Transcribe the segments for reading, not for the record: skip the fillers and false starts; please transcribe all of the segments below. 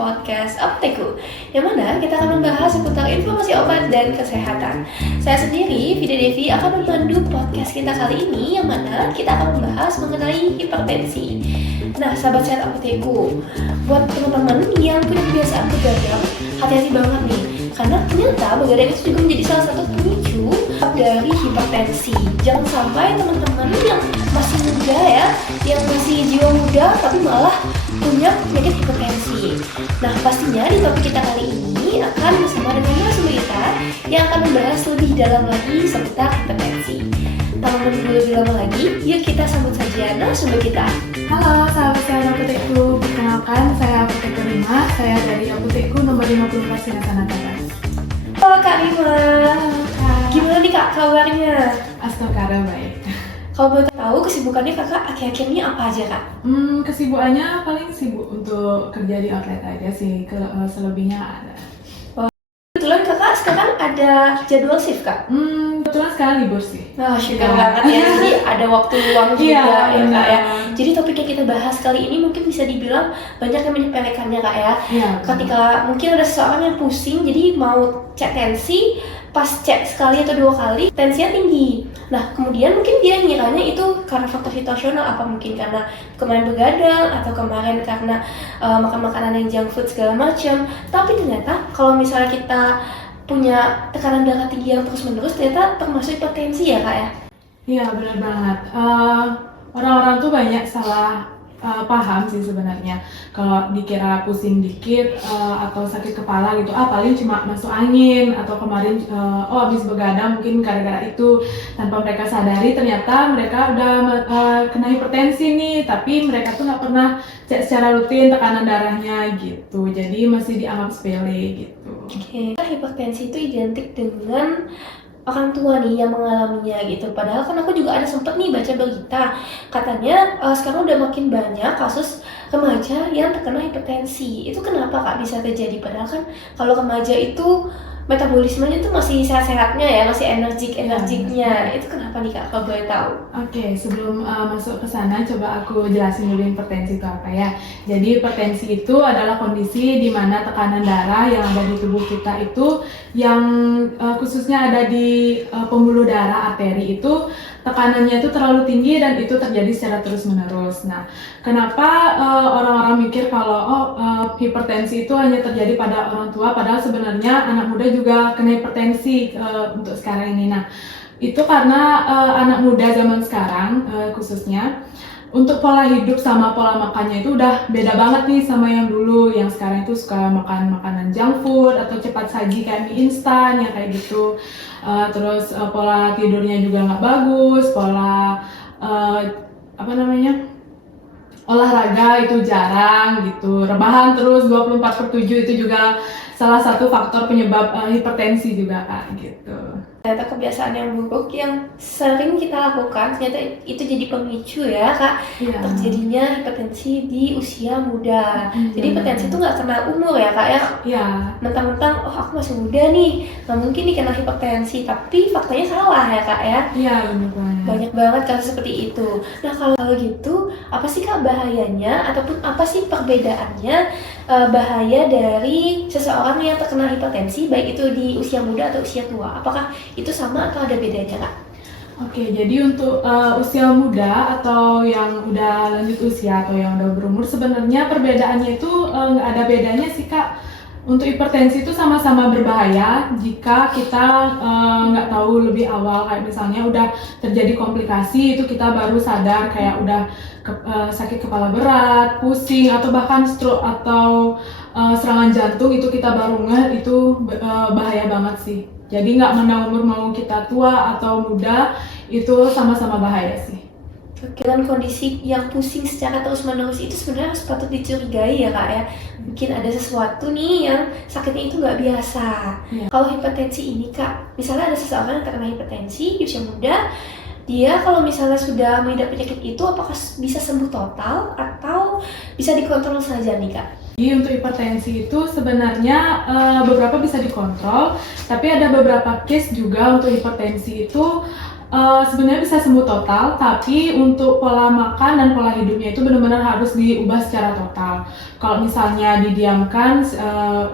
podcast Apteku, yang mana kita akan membahas seputar informasi obat dan kesehatan. Saya sendiri, Vida Devi, akan memandu podcast kita kali ini, yang mana kita akan membahas mengenai hipertensi. Nah, sahabat sehat Apteku, buat teman-teman yang punya kebiasaan begadang, hati-hati banget nih, karena ternyata begadang itu juga menjadi salah satu pemicu dari hipertensi. Jangan sampai teman-teman yang masih muda ya, yang masih jiwa muda tapi malah punya penyakit hipertensi. Nah, pastinya di topik kita kali ini akan bersama dengan narasumber kita yang akan membahas lebih dalam lagi seputar hipertensi. Tanpa menunggu lebih lama lagi, yuk kita sambut saja narasumber kita. Halo sahabat sehat Apotekku, perkenalkan saya Apoteker Rima, saya dari Apotekku nomor 54 Singasana Tabas. Halo Kak Rima, gimana nih Kak kabarnya? Astagfirullah, baik. Kalau boleh tahu kesibukannya kakak akhir-akhir ini apa aja Kak? Kesibukannya paling sibuk untuk kerja di outlet aja sih, selebihnya ada. Kebetulan kakak sekarang ada jadwal shift Kak? Kebetulan sekarang libur sih. Nah, syukur banget ya, jadi ada waktu luang juga Iya, ya Kak ya. benar. Jadi topik yang kita bahas kali ini mungkin bisa dibilang banyak yang menyepelekannya Kak ya. Iya. Ketika mungkin ada seseorang yang pusing, jadi mau cek tensi, pas cek sekali atau dua kali, tensinya tinggi. Nah, kemudian mungkin dia ngiranya itu karena faktor situasional, apa mungkin karena kemarin begadang, atau kemarin karena makan makanan yang junk food segala macam. Tapi ternyata kalau misalnya kita punya tekanan darah tinggi yang terus-menerus, ternyata termasuk hipertensi ya Kak ya? Iya, benar banget. Orang-orang tuh banyak salah paham sih sebenarnya. Kalau dikira pusing dikit atau sakit kepala gitu, paling cuma masuk angin, atau kemarin habis begadang mungkin gara-gara itu, tanpa mereka sadari ternyata mereka udah kena hipertensi nih, tapi mereka tuh nggak pernah cek secara rutin tekanan darahnya gitu. Jadi masih dianggap sepele gitu. Oke, hipertensi itu identik dengan orang tua nih yang mengalaminya gitu. Padahal kan aku juga ada sempet nih baca berita, katanya sekarang udah makin banyak kasus remaja yang terkena hipertensi. Itu kenapa Kak bisa terjadi? Padahal kan kalau remaja itu metabolismenya tuh masih sehat-sehatnya ya, masih energik-energiknya. Itu kenapa nih Kak, kalau boleh tahu? Oke, sebelum masuk ke sana, coba aku jelasin dulu hipertensi itu apa ya. Jadi hipertensi itu adalah kondisi di mana tekanan darah yang ada di tubuh kita itu, yang khususnya ada di pembuluh darah arteri itu, tekanannya itu terlalu tinggi dan itu terjadi secara terus-menerus. Nah, kenapa orang-orang mikir kalau hipertensi itu hanya terjadi pada orang tua, padahal sebenarnya anak muda juga kena hipertensi untuk sekarang ini. Nah, itu karena anak muda zaman sekarang khususnya untuk pola hidup sama pola makannya itu udah beda banget nih sama yang dulu. Yang sekarang itu suka makan makanan junk food atau cepat saji kayak mie instan yang kayak gitu. Terus pola tidurnya juga nggak bagus, pola olahraga itu jarang gitu, rebahan terus 24/7 itu juga salah satu faktor penyebab hipertensi juga Kak gitu. Ternyata kebiasaan yang buruk yang sering kita lakukan, ternyata itu jadi pemicu ya Kak, Iya. terjadinya hipertensi di usia muda. Jadi Benar. hipertensi itu nggak kenal umur ya Kak ya. Iya. Mentang-mentang, oh aku masih muda nih, nggak mungkin nih kena hipertensi. Tapi faktanya salah ya Kak ya. Iya, benar banget. Banyak banget kasus seperti itu. Nah kalau gitu, apa sih Kak bahayanya, ataupun apa sih perbedaannya bahaya dari seseorang yang terkena hipertensi, baik itu di usia muda atau usia tua? Apakah itu sama atau ada bedanya Kak? Oke, jadi untuk usia muda atau yang udah lanjut usia atau yang udah berumur, sebenarnya perbedaannya itu nggak ada bedanya sih Kak. Untuk hipertensi itu sama-sama berbahaya jika kita nggak tahu lebih awal, kayak misalnya udah terjadi komplikasi itu kita baru sadar, kayak udah sakit kepala berat, pusing, atau bahkan stroke atau serangan jantung, itu kita baru ngeh, itu bahaya banget sih. Jadi nggak mandang umur mau kita tua atau muda, itu sama-sama bahaya sih. Dengan kondisi yang pusing secara terus-menerus itu sebenarnya harus patut dicurigai ya Kak ya. Mungkin ada sesuatu nih yang sakitnya itu nggak biasa. Iya. Kalau hipertensi ini Kak, misalnya ada seseorang yang terkena hipertensi di usia muda, dia kalau misalnya sudah mengidap penyakit itu, apakah bisa sembuh total atau bisa dikontrol saja nih Kak? Jadi untuk hipertensi itu sebenarnya beberapa bisa dikontrol, tapi ada beberapa case juga untuk hipertensi itu Sebenarnya bisa sembuh total, tapi untuk pola makan dan pola hidupnya itu benar-benar harus diubah secara total. Kalau misalnya didiamkan,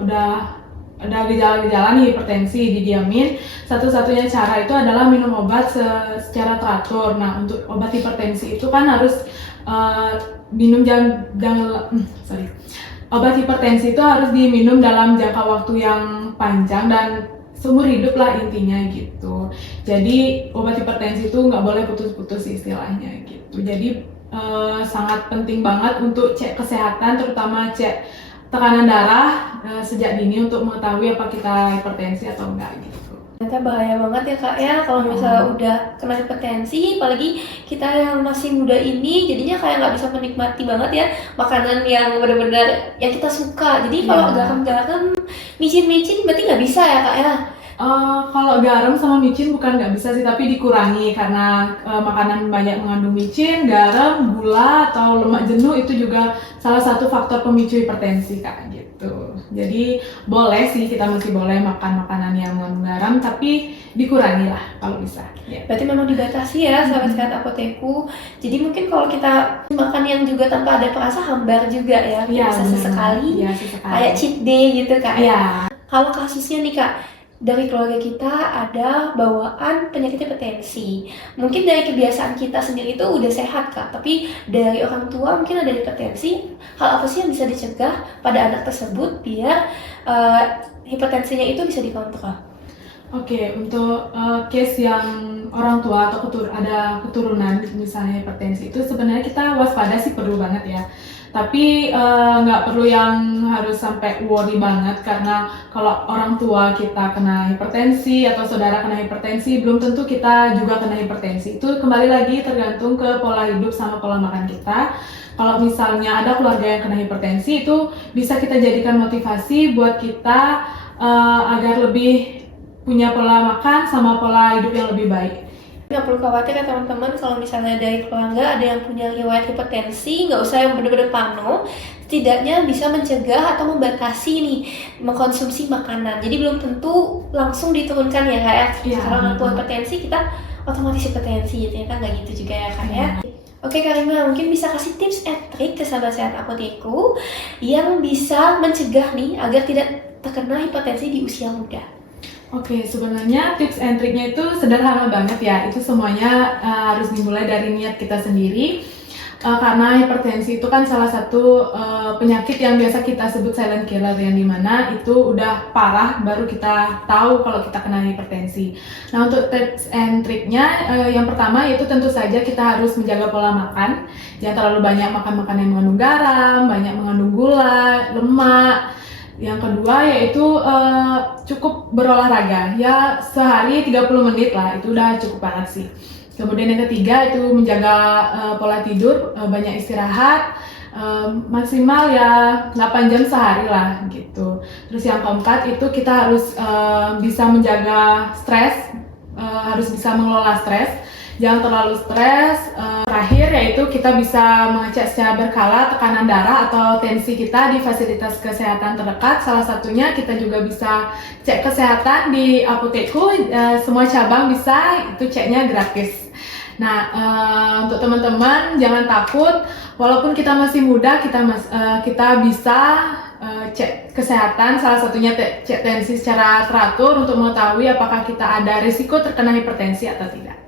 udah ada gejala-gejala nih hipertensi, didiamin, satu-satunya cara itu adalah minum obat secara teratur. Nah, untuk obat hipertensi itu kan harus minum obat hipertensi itu harus diminum dalam jangka waktu yang panjang dan seumur hidup lah intinya gitu. Jadi obat hipertensi itu nggak boleh putus-putus istilahnya gitu. Jadi sangat penting banget untuk cek kesehatan, terutama cek tekanan darah sejak dini untuk mengetahui apa kita hipertensi atau enggak gitu. Ternyata bahaya banget ya Kak ya kalau misalnya udah kena hipertensi, apalagi kita yang masih muda ini jadinya kayak nggak bisa menikmati banget ya makanan yang benar-benar yang kita suka. Jadi kalau garam-garam, micin-micin berarti nggak bisa ya Kak ya? Kalau garam sama micin bukan nggak bisa sih, tapi dikurangi karena makanan banyak mengandung micin, garam, gula atau lemak jenuh itu juga salah satu faktor pemicu hipertensi Kak gitu. Jadi boleh sih, kita masih boleh makan makanan yang mengandung garam, tapi dikurangi lah kalau bisa. Ya. Berarti memang dibatasi ya sahabat sehat apotekku. Jadi mungkin kalau kita makan yang juga tanpa ada perasa hambar juga ya, bisa sesekali, kayak cheat day gitu Kak ya. Kalau kasusnya nih Kak, dari keluarga kita ada bawaan penyakit hipertensi. Mungkin dari kebiasaan kita sendiri itu udah sehat Kak, tapi dari orang tua mungkin ada hipertensi. Hal apa sih yang bisa dicegah pada anak tersebut biar hipertensinya itu bisa dikontrol? Oke, untuk case yang orang tua atau ada keturunan misalnya hipertensi itu sebenarnya kita waspada sih perlu banget ya. Tapi nggak perlu yang harus sampai worry banget, karena kalau orang tua kita kena hipertensi atau saudara kena hipertensi, belum tentu kita juga kena hipertensi. Itu kembali lagi tergantung ke pola hidup sama pola makan kita. Kalau misalnya ada keluarga yang kena hipertensi, itu bisa kita jadikan motivasi buat kita agar lebih punya pola makan sama pola hidup yang lebih baik. Nggak perlu khawatir ya teman-teman kalau misalnya dari keluarga ada yang punya riwayat hipertensi, nggak usah yang benar-benar parno, setidaknya bisa mencegah atau membatasi nih mengkonsumsi makanan. Jadi belum tentu langsung diturunkan ya Kak ya. Kalau orang tua hipertensi kita otomatis hipertensi, ternyata nggak gitu juga ya Kak ya. Oke Kak Rima, mungkin bisa kasih tips and trik ke sahabat sehat apotekku yang bisa mencegah nih agar tidak terkena hipertensi di usia muda. Oke, sebenarnya tips and triknya itu sederhana banget ya. Itu semuanya harus dimulai dari niat kita sendiri. Karena hipertensi itu kan salah satu penyakit yang biasa kita sebut silent killer, yang dimana itu udah parah baru kita tahu kalau kita kena hipertensi. Nah, untuk tips and triknya yang pertama yaitu tentu saja kita harus menjaga pola makan. Jangan terlalu banyak makan makanan yang mengandung garam, banyak mengandung gula, lemak. Yang kedua yaitu cukup berolahraga, ya sehari 30 menit lah, itu udah cukup banget sih. Kemudian yang ketiga itu menjaga pola tidur, banyak istirahat, maksimal ya 8 jam sehari lah gitu. Terus yang keempat itu kita harus bisa menjaga stres, harus bisa mengelola stres, jangan terlalu stres. Terakhir yaitu kita bisa mengecek secara berkala tekanan darah atau tensi kita di fasilitas kesehatan terdekat. Salah satunya kita juga bisa cek kesehatan di apotekku, semua cabang bisa, itu ceknya gratis. Nah, untuk teman-teman jangan takut, walaupun kita masih muda, kita bisa cek kesehatan, salah satunya cek tensi secara teratur untuk mengetahui apakah kita ada risiko terkena hipertensi atau tidak.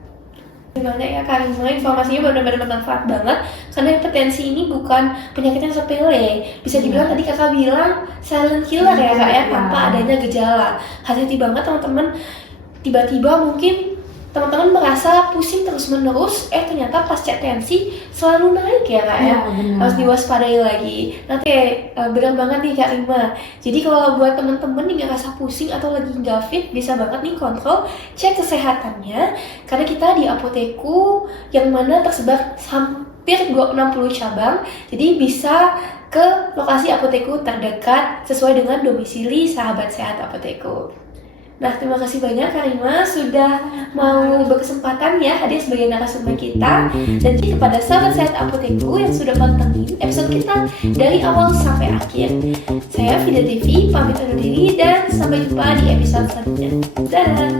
Gimana ya Kak Rima, informasinya benar-benar bermanfaat banget karena hipertensi ini bukan penyakit yang sepele. Bisa dibilang tadi kakak bilang silent killer ya Kak ya, tanpa adanya gejala. Hati-hati banget teman-teman, tiba-tiba mungkin teman-teman merasa pusing terus-menerus, ternyata pas cek tensi selalu naik ya Kak ya. Harus diwaspadai lagi. Nanti benar banget nih Kak Rima. Jadi kalau buat teman-teman yang ngerasa pusing atau lagi nggak fit, bisa banget nih kontrol, cek kesehatannya. Karena kita di apotekku yang mana tersebar hampir 60 cabang, jadi bisa ke lokasi apotekku terdekat sesuai dengan domisili sahabat sehat apotekku. Nah, terima kasih banyak Kak Rima sudah mau berkesempatan ya hadir sebagai narasumber kita, dan kepada sahabat sehat apotekku yang sudah pantengin episode kita dari awal sampai akhir. Saya Vida Devi pamit undur diri dan sampai jumpa di episode selanjutnya. Dadah.